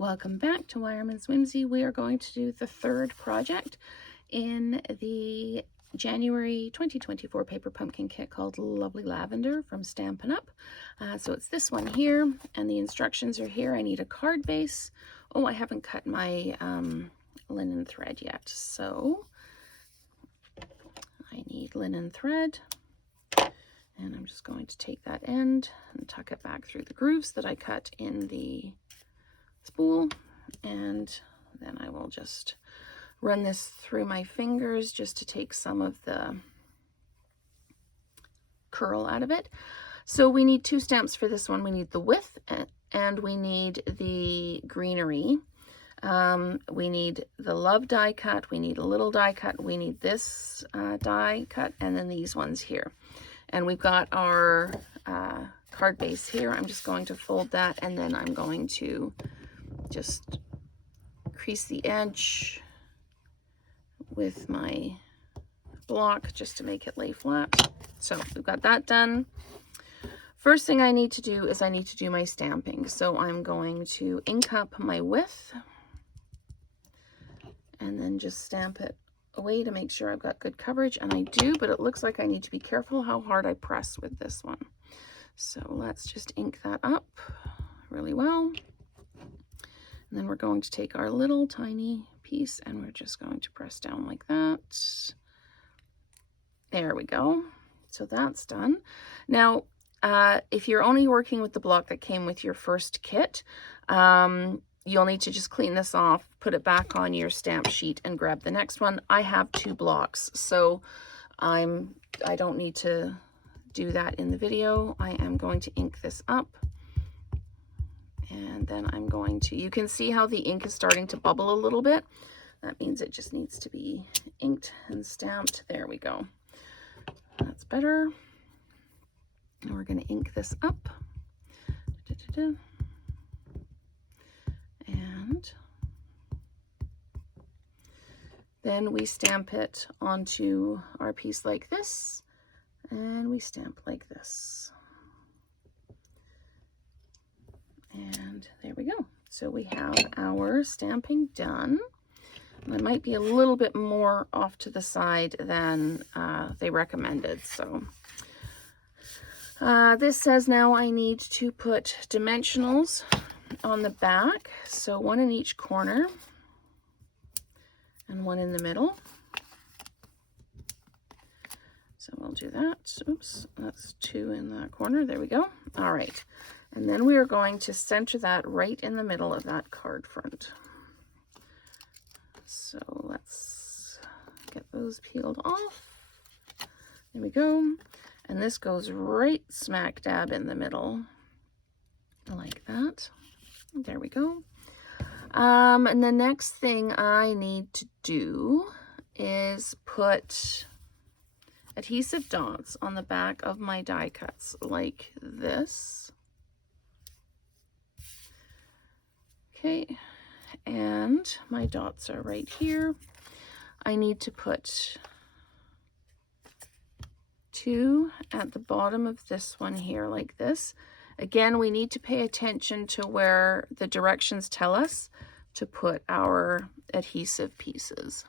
Welcome back to Wireman's Whimsy. We are going to do the third project in the January 2024 paper pumpkin kit called Lovely Lavender from Stampin' Up. So it's this one here, and the instructions are here. I need a card base. Oh, I haven't cut my linen thread yet, so I need linen thread. And I'm just going to take that end and tuck it back through the grooves that I cut in the spool, and then I will just run this through my fingers just to take some of the curl out of it. So we need two stamps for this one. We need the width and we need the greenery. We need the love die cut, we need a little die cut, we need this die cut, and then these ones here. And we've got our card base here. I'm just going to fold that, and then I'm going to just crease the edge with my block just to make it lay flat. So we've got that done. First thing I need to do is I need to do my stamping. So I'm going to ink up my width and then just stamp it away to make sure I've got good coverage, and I do, but it looks like I need to be careful how hard I press with this one. So let's just ink that up really well. And then we're going to take our little tiny piece and we're just going to press down like that. There we go. So that's done. Now, if you're only working with the block that came with your first kit, you'll need to just clean this off, put it back on your stamp sheet, and grab the next one. I have two blocks, so I don't need to do that in the video. I am going to ink this up. And then I'm going to, you can see how the ink is starting to bubble a little bit. That means it just needs to be inked and stamped. There we go. That's better. And we're going to ink this up. And then we stamp it onto our piece like this, and we stamp like this. And there we go. So we have our stamping done. I might be a little bit more off to the side than they recommended. So this says now I need to put dimensionals on the back. So one in each corner and one in the middle. So we'll do that. Oops, that's two in that corner. There we go. All right. And then we are going to center that right in the middle of that card front. So let's get those peeled off. There we go. And this goes right smack dab in the middle, like that. There we go. And the next thing I need to do is put adhesive dots on the back of my die cuts like this. Okay, and my dots are right here. I need to put two at the bottom of this one here like this. Again, we need to pay attention to where the directions tell us to put our adhesive pieces.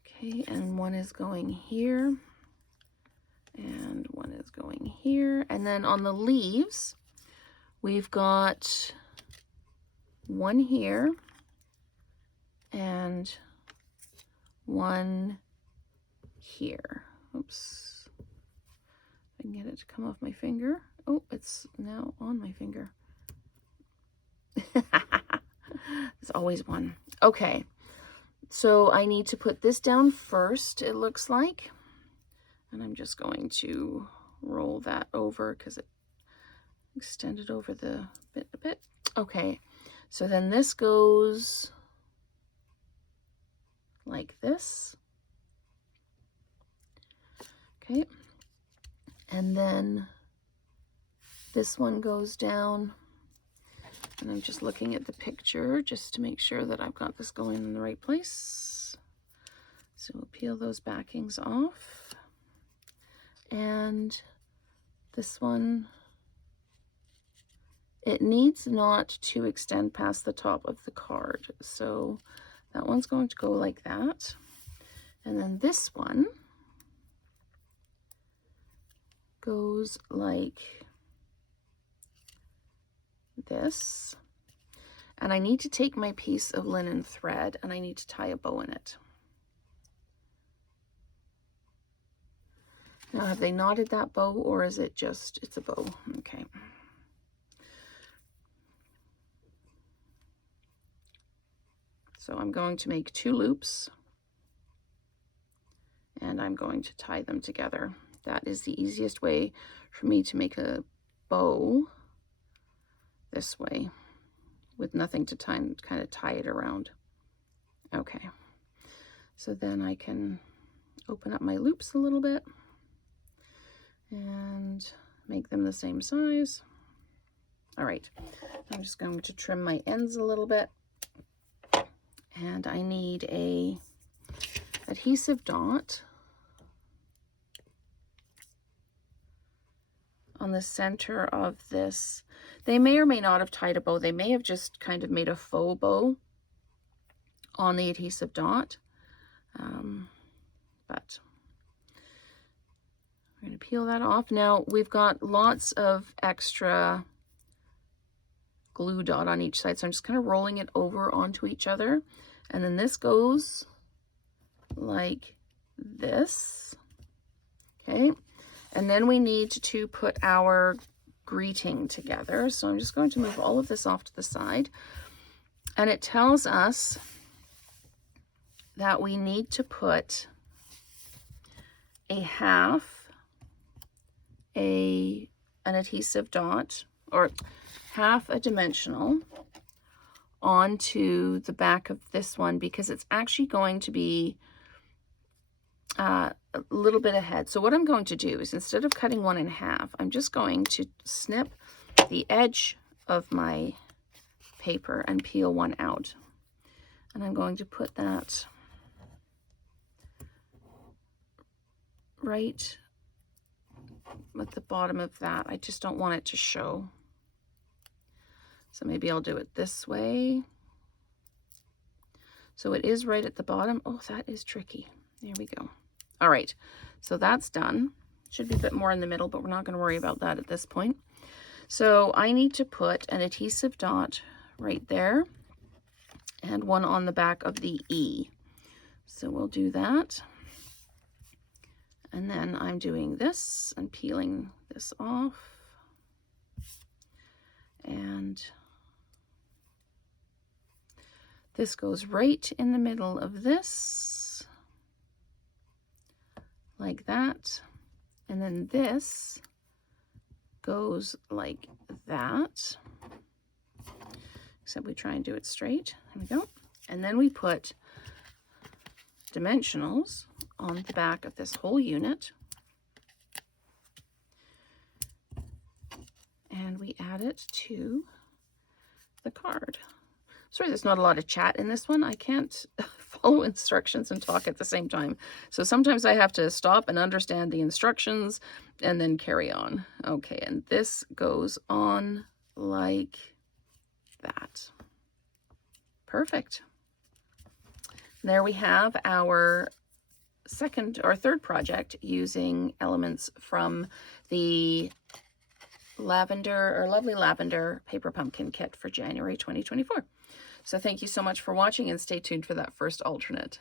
Okay, and one is going here, and one is going here. And then on the leaves, we've got one here and one here. Oops. I can get it to come off my finger. Oh, it's now on my finger. There's always one. Okay, so I need to put this down first, it looks like. And I'm just going to roll that over because it extended over the bit a bit. Okay, so then this goes like this. Okay, and then this one goes down, and I'm just looking at the picture just to make sure that I've got this going in the right place. So we'll peel those backings off, and this one it needs not to extend past the top of the card. So that one's going to go like that. And then this one goes like this. And I need to take my piece of linen thread and I need to tie a bow in it. Now, have they knotted that bow, or is it just, it's a bow? Okay. So I'm going to make 2 loops and I'm going to tie them together. That is the easiest way for me to make a bow this way with nothing to kind of tie it around. Okay. So then I can open up my loops a little bit and make them the same size. All right, I'm just going to trim my ends a little bit, and I need a adhesive dot on the center of this. They may or may not have tied a bow. They may have just kind of made a faux bow on the adhesive dot, but we're going to peel that off. Now we've got lots of extra glue dot on each side, so I'm just kind of rolling it over onto each other, and then this goes like this. Okay, and then we need to put our greeting together, so I'm just going to move all of this off to the side, and it tells us that we need to put a half an adhesive dot, or half a dimensional, onto the back of this one, because it's actually going to be a little bit ahead. So what I'm going to do is, instead of cutting one in half, I'm just going to snip the edge of my paper and peel one out. And I'm going to put that right at the bottom of that. I just don't want it to show. So maybe I'll do it this way. So it is right at the bottom. Oh, that is tricky. There we go. All right, so that's done. Should be a bit more in the middle, but we're not going to worry about that at this point. So I need to put an adhesive dot right there and one on the back of the E. So we'll do that. And then I'm doing this and peeling this off. And this goes right in the middle of this, like that. And then this goes like that. Except we try and do it straight. There we go. And then we put dimensionals on the back of this whole unit. And we add it to the card. Sorry, there's not a lot of chat in this one. I can't follow instructions and talk at the same time. So sometimes I have to stop and understand the instructions and then carry on. Okay, and this goes on like that. Perfect. There we have our third project using elements from the Lovely Lavender Paper Pumpkin Kit for January 2024. So thank you so much for watching, and stay tuned for that first alternate.